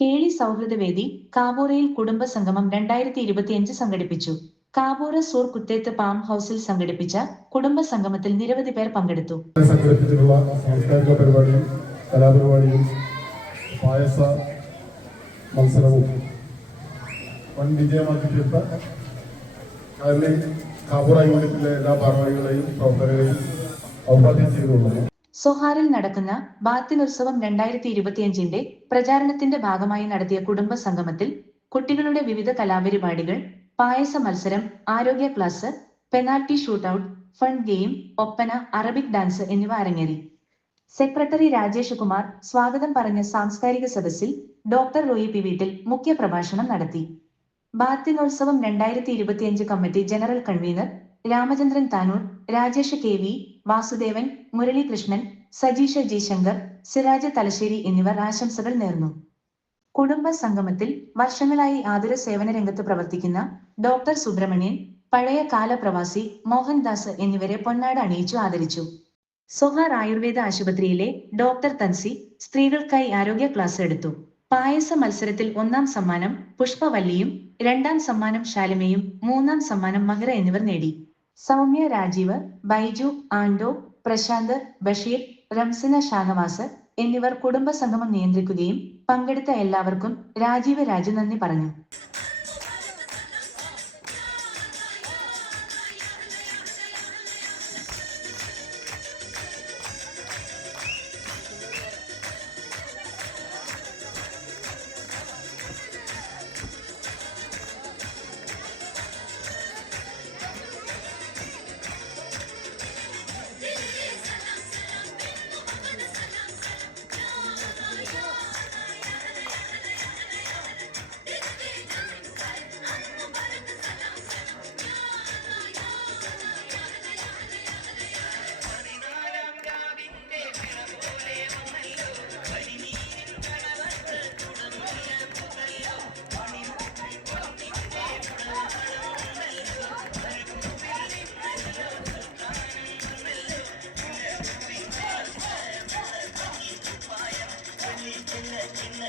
കേളി സൗഹൃദവേദി കാബൂറയിൽ കുടുംബസംഗമം 2025 സംഘടിപ്പിച്ചു. കാബൂറ സൂർ കുത്തേത്ത് പാം ഹൗസിൽ സംഘടിപ്പിച്ച കുടുംബസംഗമത്തിൽ നിരവധി പേർ പങ്കെടുത്തു. സംഘടിപ്പിച്ചിട്ടുള്ള സാംസ്കാരിക പരിപാടിയും കലാപരിപാടിയും പായസ മത്സരവും വൻ വിജയമാക്കി തീർത്ത കാബൂറ യൂണിറ്റിലെ എല്ലാ ഭാരവാഹികളെയും പ്രവർത്തകരെയും അഭിവാദ്യം ചെയ്തുകൊള്ളുന്നു. സൊഹാറിൽ നടക്കുന്ന ബാത്തിനുത്സവം 2025 പ്രചാരണത്തിന്റെ ഭാഗമായി നടത്തിയ കുടുംബ സംഗമത്തിൽ കുട്ടികളുടെ വിവിധ കലാപരിപാടികൾ, പായസ മത്സരം, ആരോഗ്യ class, penalty shootout, fun game, Oppana, Arabic dance എന്നിവ അരങ്ങേറി. സെക്രട്ടറി രാജേഷ് കുമാർ സ്വാഗതം പറഞ്ഞ സാംസ്കാരിക സദസ്സിൽ ഡോക്ടർ റോയി പി വീട്ടിൽ മുഖ്യപ്രഭാഷണം നടത്തി. ബാത്തിനോത്സവം 2025 committee general convener Ramachandran Tanur, Rajesh K V, Vasudevan, Muralikrishnan, Sajeesha G Shankar, Siraj Thalassery എന്നിവർ ആശംസകൾ നേർന്നു. കുടുംബ സംഗമത്തിൽ വർഷങ്ങളായി ആതുര സേവന രംഗത്ത് പ്രവർത്തിക്കുന്ന ഡോക്ടർ സുബ്രഹ്മണ്യൻ, പഴയ കാല പ്രവാസി മോഹൻദാസ് എന്നിവരെ പൊന്നാട അണിയിച്ചു ആദരിച്ചു. സൊഹാർ ആയുർവേദ ആശുപത്രിയിലെ ഡോക്ടർ തൻസി സ്ത്രീകൾക്കായി ആരോഗ്യ ക്ലാസ് എടുത്തു. പായസ മത്സരത്തിൽ 1ാം സമ്മാനം പുഷ്പവല്ലിയും 2ാം സമ്മാനം ശാലിമയും 3ാം സമ്മാനം മഹിറ എന്നിവർ നേടി. സൗമ്യ രാജീവ്, ബൈജു, ആൻഡോ, പ്രശാന്ത്, ബഷീർ, റംസിന ഷാനവാസ് എന്നിവർ കുടുംബസംഗമം നിയന്ത്രിക്കുകയും പങ്കെടുത്ത എല്ലാവർക്കും രാജീവ് രാജു നന്ദി പറഞ്ഞു. ചിന്ന